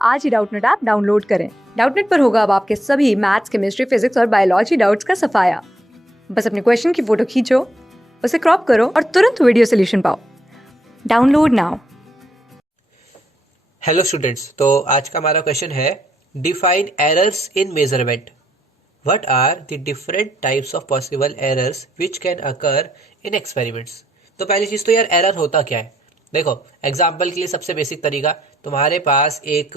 आज ही Doubtnut app download करें। Doubtnut पर होगा अब आपके सभी मैथ्स, केमिस्ट्री, फिजिक्स और बायोलॉजी डाउट्स का सफाया। बस अपने क्वेश्चन की फोटो खींचो, उसे क्रॉप करो और तुरंत वीडियो सोल्यूशन पाओ। Download now. हेलो स्टूडेंट्स, तो आज का हमारा क्वेश्चन है define errors in measurement. What are the different types of possible errors which can occur in experiments. तो पहली चीज़ तो यार एरर होता क्या है। देखो एग्जाम्पल के लिए सबसे बेसिक तरीका, तुम्हारे पास एक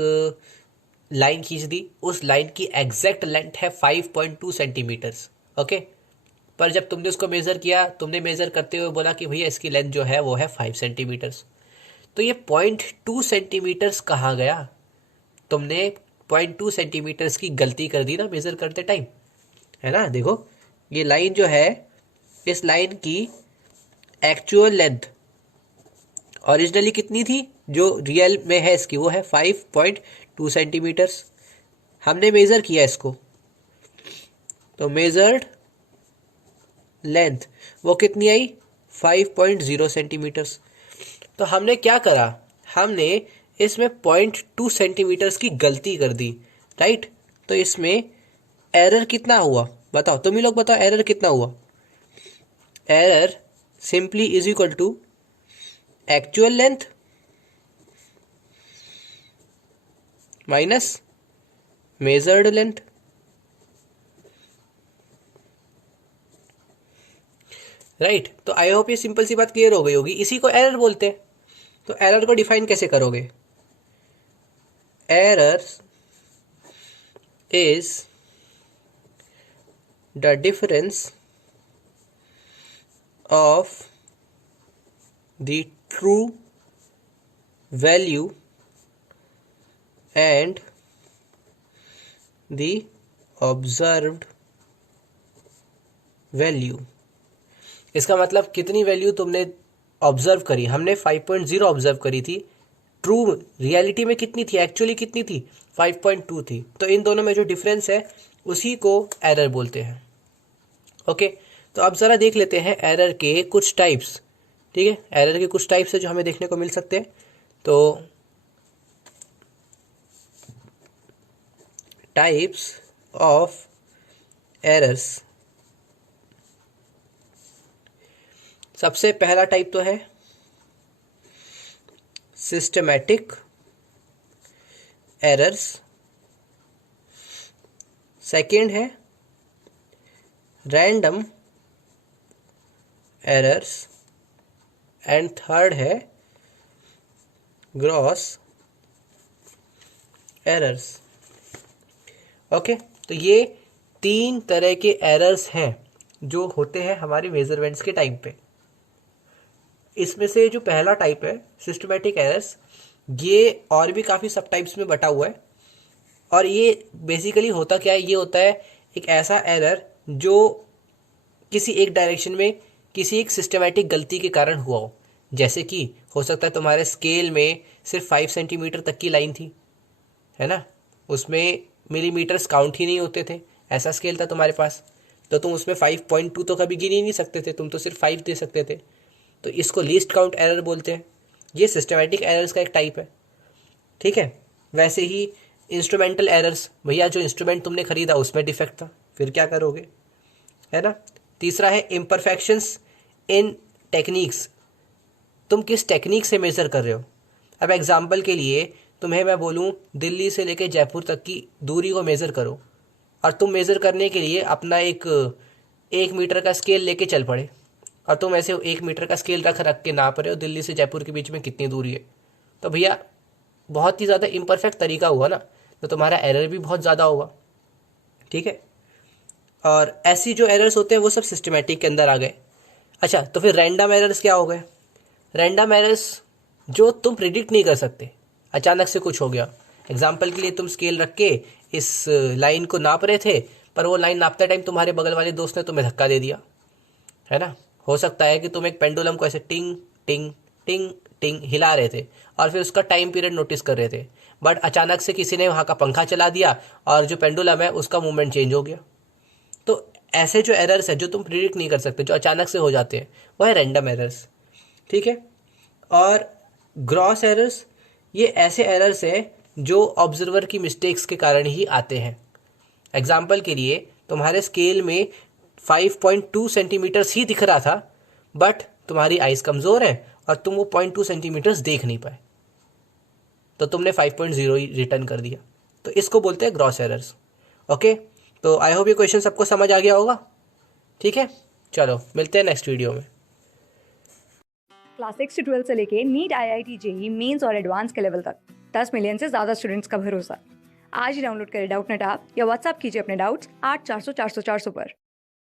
लाइन खींच दी, उस लाइन की एग्जैक्ट लेंथ है 5.2 सेंटीमीटर्स। ओके, पर जब तुमने उसको मेज़र किया, तुमने मेज़र करते हुए बोला कि भैया इसकी लेंथ जो है वो है 5 सेंटीमीटर्स। तो ये 0.2 सेंटीमीटर्स कहाँ गया। तुमने 0.2 सेंटीमीटर्स की गलती कर दी ना मेज़र करते टाइम, है ना। देखो ये लाइन जो है, इस लाइन की एक्चुअल लेंथ ओरिजिनली कितनी थी, जो रियल में है इसकी, वो है 5.2 सेंटीमीटर्स। हमने मेज़र किया इसको, तो मेज़र्ड लेंथ वो कितनी आई, 5.0 सेंटीमीटर्स। तो हमने क्या करा, हमने इसमें 0.2 सेंटीमीटर्स की गलती कर दी, राइट। तो इसमें एरर कितना हुआ बताओ, तुम ही लोग बताओ एरर कितना हुआ। Error simply is equal to actual length minus measured length. Right, तो आई होप ये सिंपल सी बात क्लियर हो गई होगी। इसी को एरर बोलते हैं। तो एरर को डिफाइन कैसे करोगे। Error is the difference of the true value and the observed value। इसका मतलब कितनी वैल्यू तुमने ऑब्जर्व करी। हमने 5.0 ऑब्जर्व करी थी, ट्रू रियलिटी में कितनी थी, एक्चुअली कितनी थी, 5.2 थी। तो इन दोनों में जो डिफरेंस है उसी को एरर बोलते हैं। ओके, तो अब ज़रा देख लेते हैं एरर के कुछ टाइप्स। ठीक है, एरर के कुछ टाइप्स है जो हमें देखने को मिल सकते हैं। तो टाइप्स ऑफ एरर्स, सबसे पहला टाइप तो है सिस्टमैटिक एरर्स, सेकेंड है रैंडम एरर्स एंड थर्ड है ग्रॉस एरर्स। ओके, तो ये तीन तरह के एरर्स हैं जो होते हैं हमारे मेजरमेंट्स के टाइम पे। इसमें से जो पहला टाइप है सिस्टमैटिक एरर्स, ये और भी काफ़ी सब टाइप्स में बटा हुआ है। और ये बेसिकली होता क्या है, ये होता है एक ऐसा एरर जो किसी एक डायरेक्शन में किसी एक सिस्टमैटिक गलती के कारण हुआ हो। जैसे कि हो सकता है तुम्हारे स्केल में सिर्फ 5 सेंटीमीटर तक की लाइन थी, है ना, उसमें मिलीमीटर्स काउंट ही नहीं होते थे, ऐसा स्केल था तुम्हारे पास। तो तुम उसमें 5.2 तो कभी गिन ही नहीं सकते थे, तुम तो सिर्फ 5 दे सकते थे। तो इसको लीस्ट काउंट एरर बोलते हैं। ये सिस्टमैटिक एरर्स का एक टाइप है। ठीक है, वैसे ही इंस्ट्रूमेंटल एरर्स, भैया जो इंस्ट्रूमेंट तुमने खरीदा उसमें डिफेक्ट था, फिर क्या करोगे, है ना। तीसरा है इम्परफेक्शंस इन टेक्निक्स, तुम किस टेक्निक से मेज़र कर रहे हो। अब एग्जांपल के लिए तुम्हें मैं बोलूँ दिल्ली से लेकर जयपुर तक की दूरी को मेज़र करो, और तुम मेज़र करने के लिए अपना एक मीटर का स्केल लेके चल पड़े, और तुम ऐसे 1 मीटर का स्केल रख रख के नाप रहे हो दिल्ली से जयपुर के बीच में कितनी दूरी है। तो भैया बहुत ही ज़्यादा इम्परफेक्ट तरीका हुआ ना, तो तुम्हारा एरर भी बहुत ज़्यादा होगा। ठीक है, और ऐसी जो एरर्स होते हैं वो सब सिस्टमेटिक के अंदर आ गए। अच्छा, तो फिर रैंडम एरर्स क्या हो गए। रैंडम एरर्स जो तुम प्रिडिक्ट नहीं कर सकते, अचानक से कुछ हो गया। एग्जाम्पल के लिए तुम स्केल रख के इस लाइन को नाप रहे थे, पर वो लाइन नापते टाइम तुम्हारे बगल वाले दोस्त ने तुम्हें धक्का दे दिया, है ना। हो सकता है कि तुम एक पेंडुलम को ऐसे टिंग टिंग टिंग टिंग हिला रहे थे और फिर उसका टाइम पीरियड नोटिस कर रहे थे, बट अचानक से किसी ने वहाँ का पंखा चला दिया और जो पेंडुलम है उसका मूवमेंट चेंज हो गया। तो ऐसे जो एरर्स है जो तुम प्रिडिक्ट नहीं कर सकते, जो अचानक से हो जाते हैं, वो है रैंडम एरर्स। ठीक है, और ग्रॉस एरर्स, ये ऐसे एरर्स हैं जो ऑब्जर्वर की मिस्टेक्स के कारण ही आते हैं। एग्जाम्पल के लिए तुम्हारे स्केल में 5.2 सेंटीमीटर्स ही दिख रहा था, बट तुम्हारी आइज़ कमज़ोर है और तुम वो 0.2 सेंटीमीटर्स देख नहीं पाए, तो तुमने 5.0 ही रिटर्न कर दिया। तो इसको बोलते हैं ग्रॉस एरर्स। ओके, तो आई होप ये क्वेश्चन सबको समझ आ गया होगा। ठीक है, चलो मिलते हैं नेक्स्ट वीडियो में। क्लास 6 से 12 से लेके नीट, IIT, जेई मेंस और एडवांस के लेवल तक 10 मिलियन से ज़्यादा स्टूडेंट्स का भरोसा। आज ही डाउनलोड करें डाउटनेट ऐप या व्हाट्सएप कीजिए अपने डाउट्स 8400 400 400 पर।